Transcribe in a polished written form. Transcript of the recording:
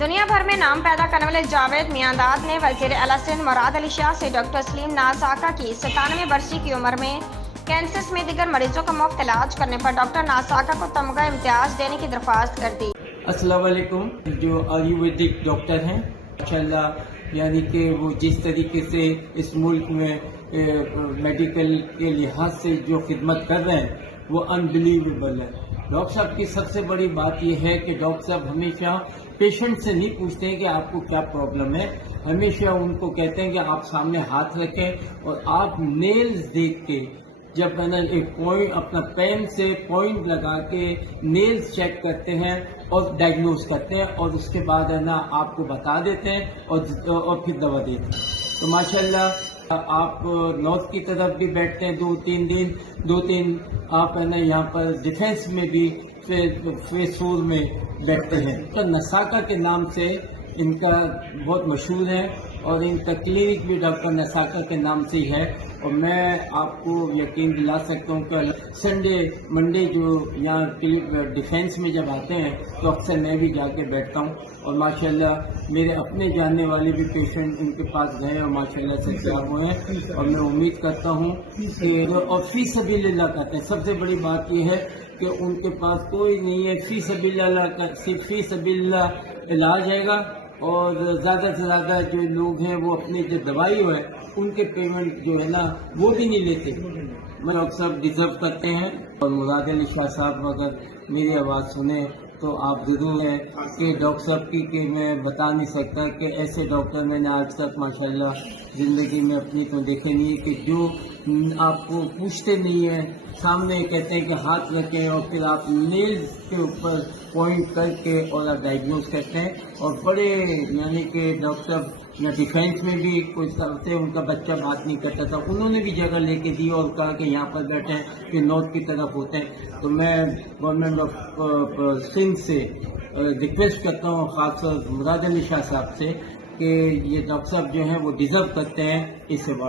दुनिया भर में नाम पैदा करने वाले जावेद मियांदाद ने वज़ीर आला सिंध मुराद अली शाह से डॉक्टर सलीम नाज आका की 97 वर्षीय की उम्र में कैंसर में दीगर मरीजों का मुफ्त इलाज करने पर डॉक्टर नाज आका को तमगा इम्तियाज देने की दरख्वास्त कर दी। अस्सलाम वालेकुम। जो आयुर्वेदिक डॉक्टर हैं माशाल्लाह, यानी कि वो जिस तरीके से इस मुल्क में मेडिकल के लिहाज से जो खिदमत कर रहे हैं वो अनबिलीवेबल है। डॉक्टर साहब की सबसे बड़ी बात यह है कि डॉक्टर साहब हमेशा पेशेंट से नहीं पूछते हैं कि आपको क्या प्रॉब्लम है, हमेशा उनको कहते हैं कि आप सामने हाथ रखें और आप नेल्स देख के, जब है ना एक पॉइंट अपना पेन से पॉइंट लगा के नेल्स चेक करते हैं और डायग्नोज करते हैं और उसके बाद है ना आपको बता देते हैं और फिर दवा देते हैं। तो माशाल्लाह आप नॉर्थ की तरफ भी बैठते हैं दो तीन आप है ना यहाँ पर डिफेंस में भी फेस 4 में बैठते हैं। तो नसाका के नाम से इनका बहुत मशहूर है और इनका क्लिनिक भी डॉक्टर नसाका के नाम से ही है। और मैं आपको यकीन दिला सकता हूँ कि संडे मंडे जो यहाँ डिफेंस में जब आते हैं तो अक्सर मैं भी जाके बैठता हूँ और माशाल्लाह मेरे अपने जानने वाले भी पेशेंट इनके पास गए और माशाल्लाह से खराब हुए हैं। और मैं उम्मीद करता हूँ कि और फी सबीलिल्लाह कहते हैं, सबसे बड़ी बात यह है कि उनके पास कोई नहीं है, फी सबीलिल्लाह इलाज आएगा। और ज़्यादा से ज़्यादा जो लोग हैं वो अपनी जो दवाई है उनके पेमेंट जो है ना वो भी नहीं लेते। डॉक्टर साहब डिजर्व करते हैं। और मुराद अली शाह साहब अगर मेरी आवाज़ सुने तो आप ज़रूर हैं कि डॉक्टर साहब की कि मैं बता नहीं सकता कि ऐसे डॉक्टर मैंने आज तक माशाल्लाह ज़िंदगी में अपनी तो देखे नहीं है कि जो आपको पूछते नहीं है, सामने कहते हैं कि हाथ रखें और फिर आप नेल्स के ऊपर पॉइंट करके और आप डायग्नोज करते हैं। और बड़े यानी कि डॉक्टर न डिफेंस में भी कोई से उनका बच्चा बात नहीं करता था, उन्होंने भी जगह लेके दी और कहा कि यहाँ पर बैठे हैं कि नॉर्थ की तरफ होते हैं। तो मैं गवर्नमेंट ऑफ सिंध से रिक्वेस्ट करता हूँ खासतौर मुराद अली शाह साहब से कि ये डॉक्टर साहब जो हैं वो डिज़र्व करते हैं इस